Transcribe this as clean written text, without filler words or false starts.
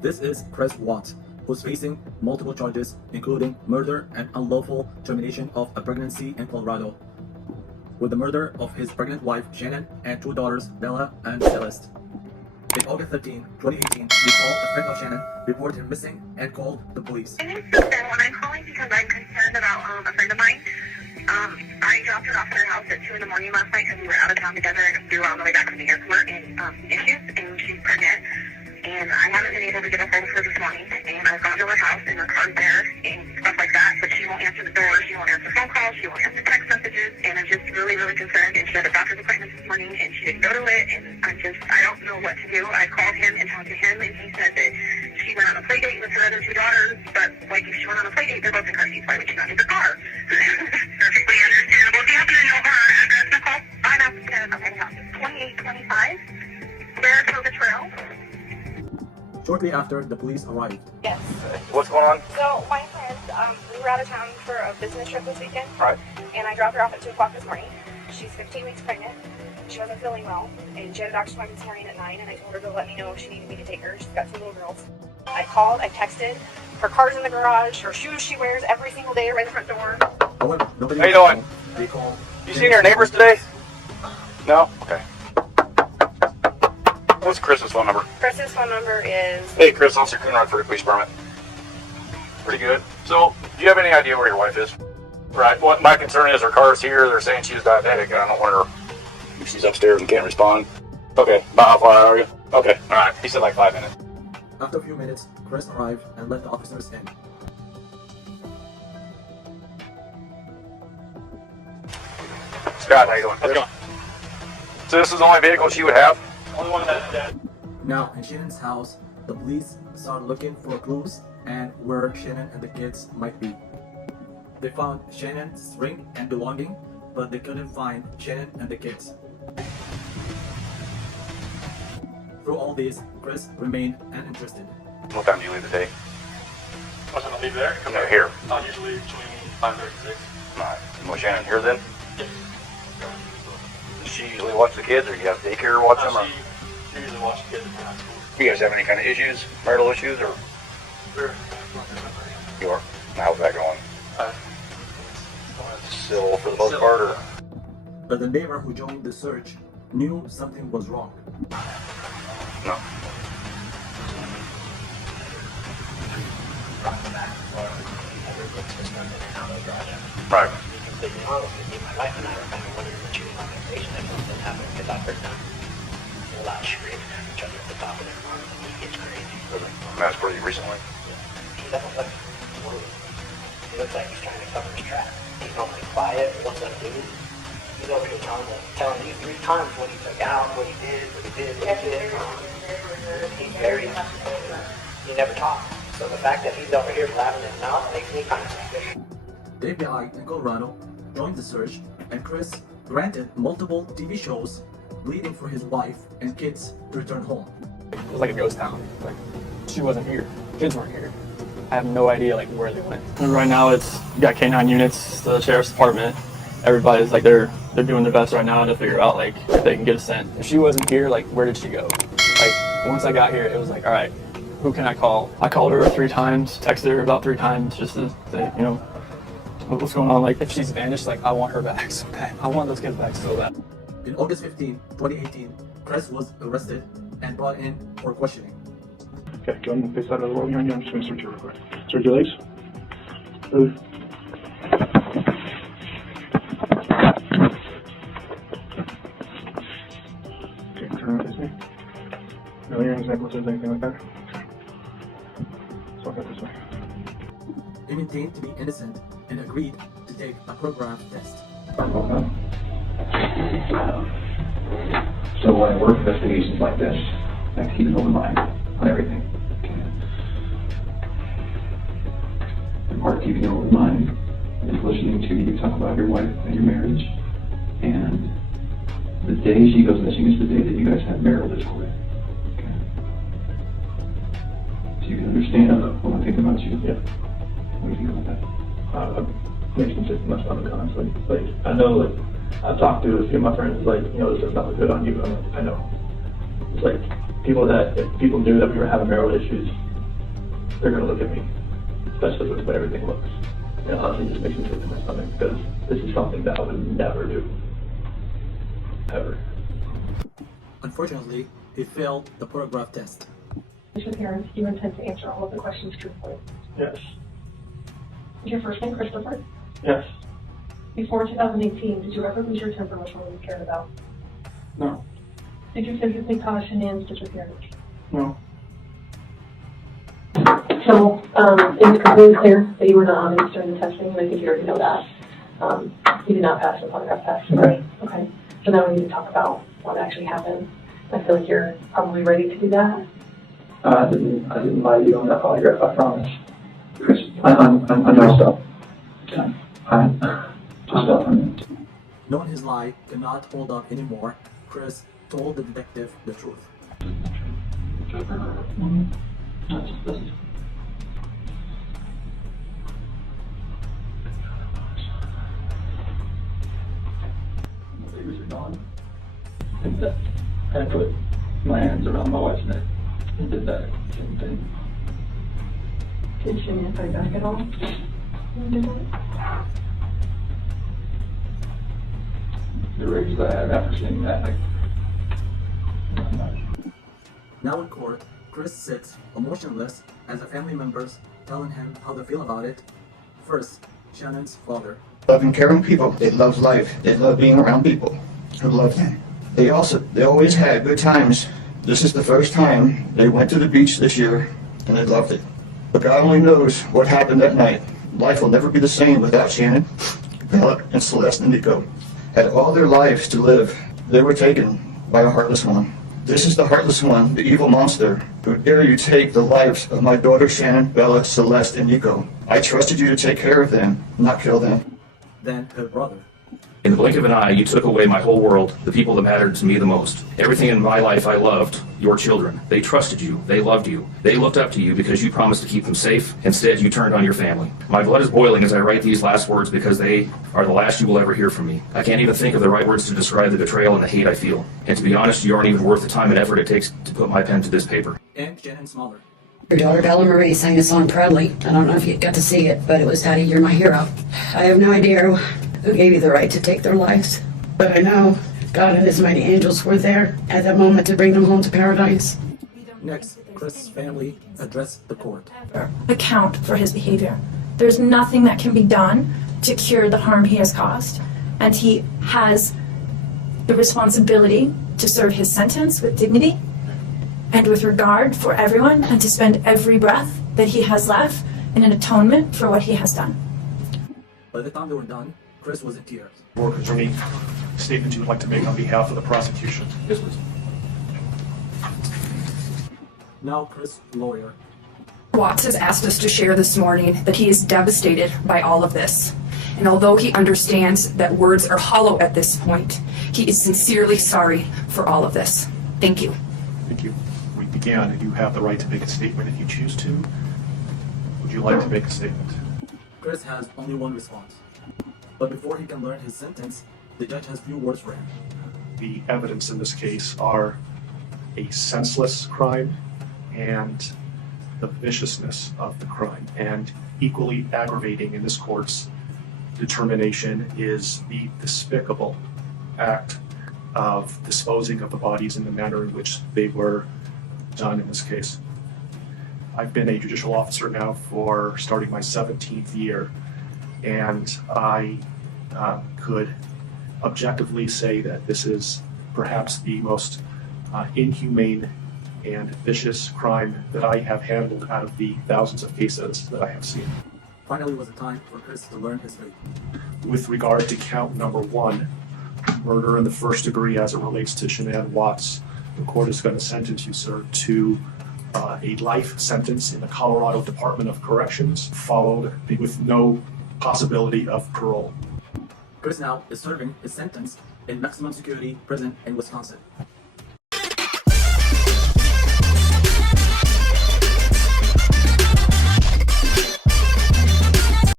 This is Chris Watt, who's facing multiple charges, including murder and unlawful termination of a pregnancy in Colorado, with the murder of his pregnant wife Shanann and two daughters Bella and Celeste. In August 13, 2018, Nichol, a friend of Shanann, reported him missing and called the police. My name's Celeste, and I'm calling because I'm concerned about a friend of mine. I dropped her off at her house at 2 in the morning last night because we were out of town together and we were on the way back from the airport in issues, and she's pregnant. And I haven't been able to get a hold of her this morning, and I've gone to her house and her car's there and stuff like that, but she won't answer the door, she won't answer phone calls, she won't answer text messages, and I'm just really, really concerned. And she had a doctor's appointment this morning and she didn't go to it, and I don't know what to do. I called him and talked to him, and he said that she went on a play date with her other two daughters, but like if she went on a play date, they're both in car seats, why would she not use a car? Perfectly understandable. Do you happen to know her address, Nicole? I'm at the house. 2825 Saratoga Trail. Shortly after, the police arrived. Yes. What's going on? So my friend, we were out of town for a business trip this weekend. Right. And I dropped her off at 2 o'clock this morning. She's 15 weeks pregnant. She wasn't feeling well. And she had a doctor's appointment this morning at 9, and I told her to let me know if she needed me to take her. She's got 2 little girls. I called, I texted. Her car's in the garage. Her shoes she wears every single day right in the front door. However, nobody How you doing? They called. You seen your neighbors today? No? Okay. What's Chris's phone number? Chris's phone number is... Hey Chris, Officer Coonrod for the police department. Pretty good. So, do you have any idea where your wife is? Right. What my concern is, her car's here. They're saying she's diabetic. I don't want her. If she's upstairs and can't respond. Okay. About how far are you? Okay. All right. He said like 5 minutes. After a few minutes, Chris arrived and let the officers in. Scott, how you doing? How's it going? So this is the only vehicle she would have? Only one that. Now, in Shannon's house, the police started looking for clues and where Shanann and the kids might be. They found Shannon's ring and belonging, but they couldn't find Shanann and the kids. Through all this, Chris remained uninterested. What time do you leave the day? What time I leave there? Come over here. I usually leave between 5:30 and 6. Alright. Was Shannon here then? Yeah. Does she usually watch the kids, or you have daycare watch them? Or She usually watches kids in high school. you guys have any kind of issues, marital issues, or Sure. you are? How's that going? Still for the most part, or? But the neighbor who joined the search knew something was wrong. No. Right. That's pretty recently. He looks like he's trying to cover his tracks. He's normally quiet, what's up, dude? He's over here telling you 3 times what he took out, what he did. He's very, he never talks. So the fact that he's over here blabbing his mouth makes me kind of suspicious. The FBI in Colorado joined the search, and Chris granted multiple TV shows pleading for his wife and kids to return home. It was like a ghost town. Like, she wasn't here. Kids weren't here. I have no idea like where they went. And right now it's you got K9 units, the sheriff's department. Everybody's like they're doing their best right now to figure out like if they can get a scent. If she wasn't here, like where did she go? Like once I got here, it was like, all right, who can I call? I called her 3 times, texted her about 3 times just to say, you know, what's going on? Like if she's vanished, like I want her back so bad. I want those kids back so bad. In August 15, 2018, Chris was arrested and brought in for questioning. Okay, go on the face side of the wall behind you. I'm just going to search you real quick. Search your legs. Move. Okay, turn around, face me. No earrings, necklaces, anything like that. Okay. Let's walk out this way. He maintained to be innocent and agreed to take a polygraph test. So when I work investigations like this, I keep an open mind on everything. And part of keeping an open mind is listening to you talk about your wife and your marriage. And the day she goes missing is the day that you guys have marital discord. Okay. So you can understand when I think about you. Yeah. What do you think about that? Makes me just much fun, honestly. Like, I know, like, I've talked to a few of my friends, like, you know, this does not look good on you. I'm like, I know. It's like, if people knew that we were having marital issues, they're gonna look at me, especially with the way everything looks. It honestly just makes me sick to my stomach because this is something that I would never do. Ever. Unfortunately, he failed the polygraph test. Mr. Parents, you intend to answer all of the questions truthfully. Yes. Is your first name Christopher? Yes. Before 2018, did you ever lose your temper with someone you cared about? No. Did you physically cause Shanann's disappearance? No. So, it's completely clear that you were not honest during the testing, and I think you already know that. You did not pass the polygraph test. Right. Okay. So now we need to talk about what actually happened. I feel like you're probably ready to do that. I didn't lie to you on that polygraph, I promise. Chris, I'm messed up. I'm just up on it. Knowing his lie could not hold up anymore, Chris told the detective the truth. I put my hands around my wife's neck and did that same thing. Did Shanann fight back at all? When you did that? The rage that I had after seeing that, like, Now in court, Chris sits emotionless as the family members telling him how they feel about it. First, Shannon's father. Loving, caring people. They love life. They love being around people who love them. They always had good times. This is the first time they went to the beach this year, and they loved it. But God only knows what happened that night. Life will never be the same without Shanann, Bella, and Celeste and Nichol. Had all their lives to live. They were taken by a heartless one. This is the heartless one, the evil monster, who dare you take the lives of my daughter Shanann, Bella, Celeste, and Nichol. I trusted you to take care of them, not kill them. Then her brother. In the blink of an eye, you took away my whole world, the people that mattered to me the most. Everything in my life I loved, your children. They trusted you. They loved you. They looked up to you because you promised to keep them safe. Instead, you turned on your family. My blood is boiling as I write these last words because they are the last you will ever hear from me. I can't even think of the right words to describe the betrayal and the hate I feel. And to be honest, you aren't even worth the time and effort it takes to put my pen to this paper. And Shannon's mother. Your daughter Bella Marie sang a song proudly. I don't know if you got to see it, but it was Daddy, You're My Hero. I have no idea who gave you the right to take their lives, but I know God and his mighty angels were there at that moment to bring them home to paradise. Next, Chris' family addressed the court. Account for his behavior. There's nothing that can be done to cure the harm he has caused, and he has the responsibility to serve his sentence with dignity and with regard for everyone, and to spend every breath that he has left in an atonement for what he has done. By the time they were done, Chris was in tears. Is there any statement you would like to make on behalf of the prosecution? Yes, please. Now Chris' lawyer. Watts has asked us to share this morning that he is devastated by all of this. And although he understands that words are hollow at this point, he is sincerely sorry for all of this. Thank you. Thank you. We began, and you have the right to make a statement if you choose to. Would you like to make a statement? Chris has only one response. But before he can learn his sentence, the judge has few words for him. The evidence in this case are a senseless crime and the viciousness of the crime. And equally aggravating in this court's determination is the despicable act of disposing of the bodies in the manner in which they were done in this case. I've been a judicial officer now for starting my 17th year, and I could objectively say that this is perhaps the most inhumane and vicious crime that I have handled out of the thousands of cases that I have seen. Finally was the time for Chris to learn his fate. With regard to count number 1, murder in the first degree as it relates to Shanann Watts, the court is going to sentence you, sir, to a life sentence in the Colorado Department of Corrections, followed with no possibility of parole. Chris now is serving his sentence in maximum security prison in Wisconsin.